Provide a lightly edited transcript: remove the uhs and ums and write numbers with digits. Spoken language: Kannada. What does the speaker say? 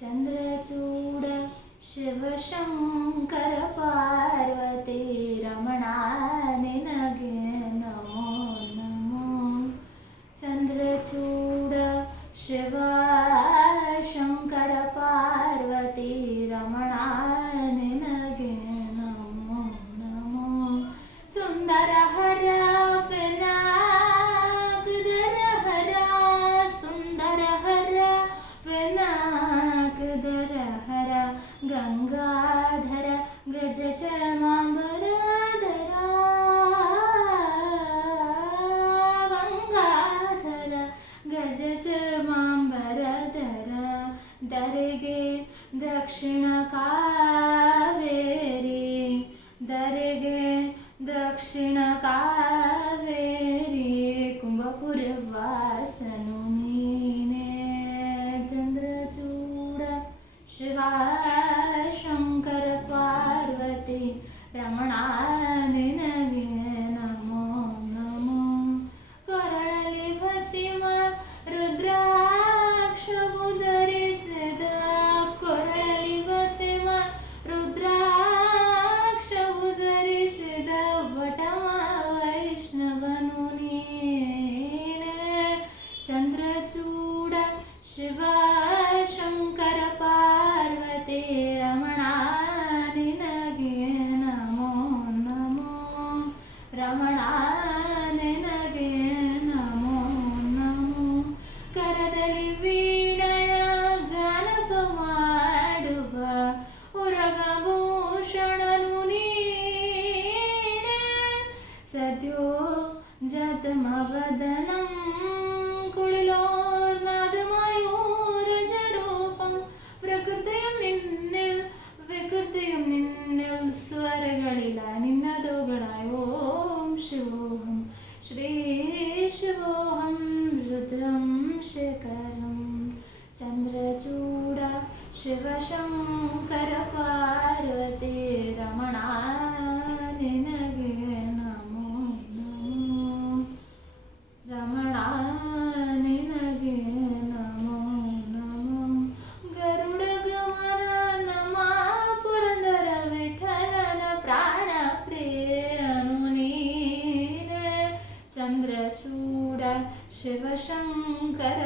ಚಂದ್ರಚೂಡ ಶಿವಶಂಕರ ಪಾರ್ವತಿ ರಮಣ ನಿನಗೆ ನಮೋ ನಮೋ. ಚಂದ್ರಚೂಡ ಶಿವಶಂಕರ ಪಾರ್ವತಿ ರಮಣ ನಿನಗೆ ನಮೋ ನಮೋ. ಸುಂದರ ಹರ ಪಿನಾಕಧರ ಹರ, ಸುಂದರ ಹರ ಪಿನಾಕಧರ ಹರ, ಗಂಗಾಧರ ಗಜ ಚರ್ಮಾಂಬರಧರ, ಗಂಗಾಧರ ಗಜ ಚರ್ಮಾಂಬರಧರ. ದರೆಗೆ ದಕ್ಷಿಣ ಕಾವೇರಿ, ದರೆಗೆ ದಕ್ಷಿಣ ಕಾವೇರಿ, ಕುಂಭಪುರ ವಾಸನು ನೀನೇ. ಚಂದ್ರಚೂಡ ಶಿವಶಂಕರ ಪಾರ್ವತಿ ರಮಣ ನಿನಗೆ ನಮೋ ನಮೋ. ಕೊರಳಲಿ ಭಸಿಮ ರುದ್ರಾಕ್ಷವು ಧರಿಸಿದ, ಕೊರಳಲಿ ಭಸಿಮ ರುದ್ರಾಕ್ಷವು ಧರಿಸಿದ, ವಟಮ ವೈಷ್ಣವನು ನೀನೇ. ಚಂದ್ರಚೂಡ ಶಿವಶಂಕರ ಪಾರ್ವತಿ ರಮಣ ನಿನಗೆ ನಮೋ ನಮೋ. ರಮಣ ನಿನಗೆ ನಮೋ ನಮೋ. ಕರದಲ್ಲಿ ವೀಣೆಯ ಗಾನಪ ಮಾಡುವ ಉರಗಭೂಷಣನು ನೀನೇ. ಸದ್ಯೋ ಜತಮವದನಂ കുളിലോർനാദമയൂരജരൂപം, പ്രകൃതിയും നിന്നിൽ വികൃതിയും നിന്നിൽ, സ്വരങ്ങളില നിന്നതുകളായി. ഓം ശിവോഹം ശ്രീ ശിവോഹം രുദ്രം ശേഖരം. ചന്ദ്രചൂಡ ಶಿವಶಂಕರ ಪಾರ್ವತಿ ರಮಣ ನಿನಗೆ ನಮೋ ನಮೋ. ರಮಣ ನಿನಗೆ ನಮೋ ನಮೋ. ಗರುಡ ಗಮನ ನಮ ಪುರಂದರ ವಿಠಲನ ಪ್ರಾಣ ಪ್ರಿಯನು ನೀನೇ. ಚಂದ್ರಚೂಡ ಶಿವಶಂಕರ